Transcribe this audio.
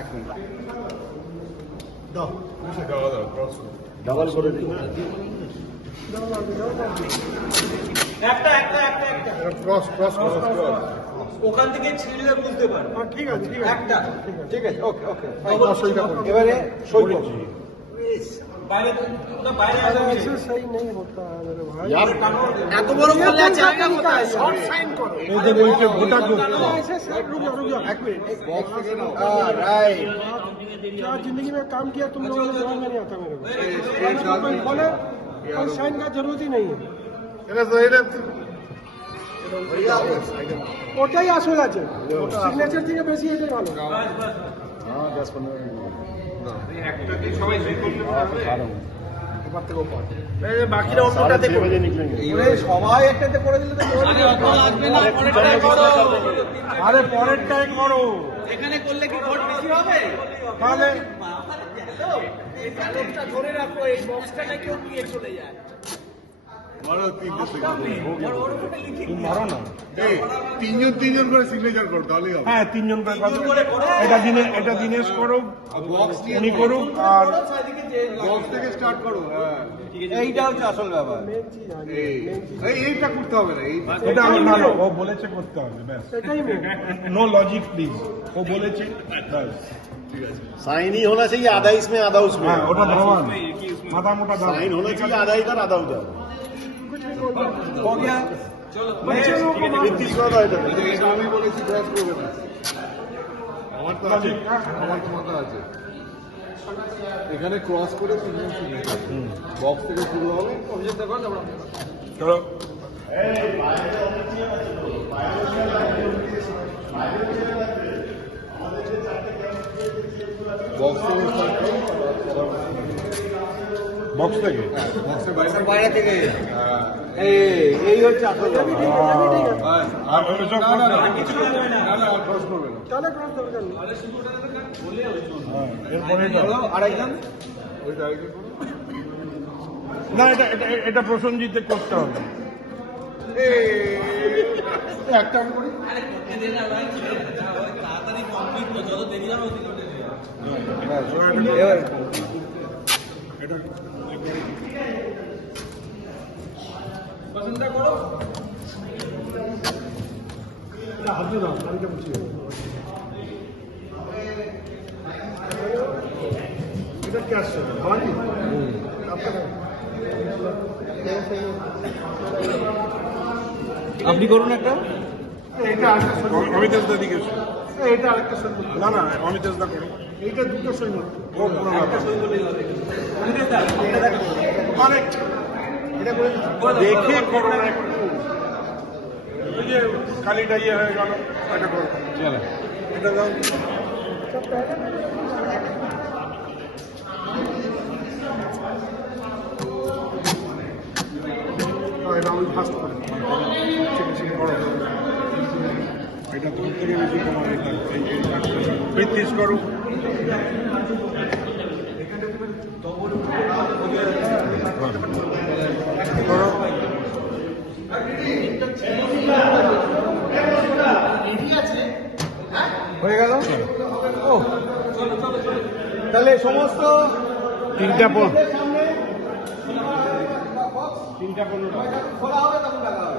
এক মিনিট দাও ডাবল করে দিই। একটা একটা একটা একটা ক্রস ক্রস ওখান থেকে ছিঁড়লে বুঝতে পারবে। ঠিক আছে ঠিক আছে একটা ঠিক আছে, ওকে ওকে। সইটা করো। এবারে সই করো। বাইরে না বাইরে আসা ऐसे सही नहीं होता है मेरे भाई यार এত বড় করলে জায়গা কোথায় শর্ট সাইন করো इधर नीचे घुटा को ऐसे रुक जा एक मिनट राइट। क्या जिंदगी में काम किया तुम लोगों ने समझ में नहीं आता मेरे को बोले और साइन का जरूरत ही नहीं है ওটাই আসল আছে সিগনেচার থেকে বেশি এটাই ভালো हाँ 10-15 मिनट। একটাতে সবাই সই করতে পারবে বাকিরা অন্যটাতে साढ़े 6 बजे निकलेंगे। সবাই একটাতে করে দিলে তো আসবে না পরেরটাই করো আরে পরেরটাই করো এখানে করলে কি ভোট বেশি হবে তাহলে এই ব্যালটটা ধরে রাখো এই বক্সটা না কেউ নিয়ে চলে যায় তুমি মারো না তিনজন করে সিগনেচার করো তাহলেই হবে। হ্যাঁ 3 জন করে এটা দিনেশ করুক বক্স নিয়ে উনি করুক আর বক্স থেকে স্টার্ট করো। হ্যাঁ এইটা হচ্ছে আসল ব্যাপার মেন চিজ এইটা করতে হবে না এই এটা আমার ভালো ও বলেছে করতে হবে ব্যাস এটাই মেন নো লজিক প্লিজ ও বলেছে ব্যাস साइन ही होना चाहिए, आधा इसमें आधा उसमें। হ্যাঁ ওটা ভগবান মাথা মোটা দাও साइन होना चाहिए, आधा इधर आधा उधर। हो गया बच्चे लोगों को मार 33 का था इधर। এটা আমি বলেছি ক্রস করবে না। আমার তো আছে, আমার তো মাথা আছে। এখানে ক্রস করে তিনজন সিগনেচার বক্স থেকে শুরু হবে। চলো বক্স থেকে স্টার্ট করো। বক্স থেকে বক্সের বাইরে বাইরে থেকে হ্যাঁ। এই হচ্ছে আসল ব্যাপার বাস। আর ওইসব না, না, না, কিছু করবে না। না, না, ক্রস করবে না। তাহলে ক্রস দরকার নেই হ্যাঁ, এরপরে এটা। আরেকজন ওইটা আগে করো। না এটা প্রসঞ্জিতে করতে হবে একটা আমি করি। হাত দিয়ে দাও আমি তো বলছি এটা কি আসছে ভালো আপনি করুন একটা এটা আরেকটা সই অমিতেশ দা দিকে এসো। এটা আরেকটা সই করতে না অমিতেশ দা করো এইটা দুটো সই করতে ও পুরো ব্যাপার। মানে দেখে করো না একটু ওই যে খালিটা ইয়ে হয়ে গেল এটা করো এটা দাও এটা আমি ফার্স্ট করি এটা তোমার থেকে বেশি তোমার এটা প্রিতিশ করো করো হয়ে গেল ও তাহলে সমস্ত 3টা পর সামনে 3টা 15 খোলা হবে তখন দেখা হবে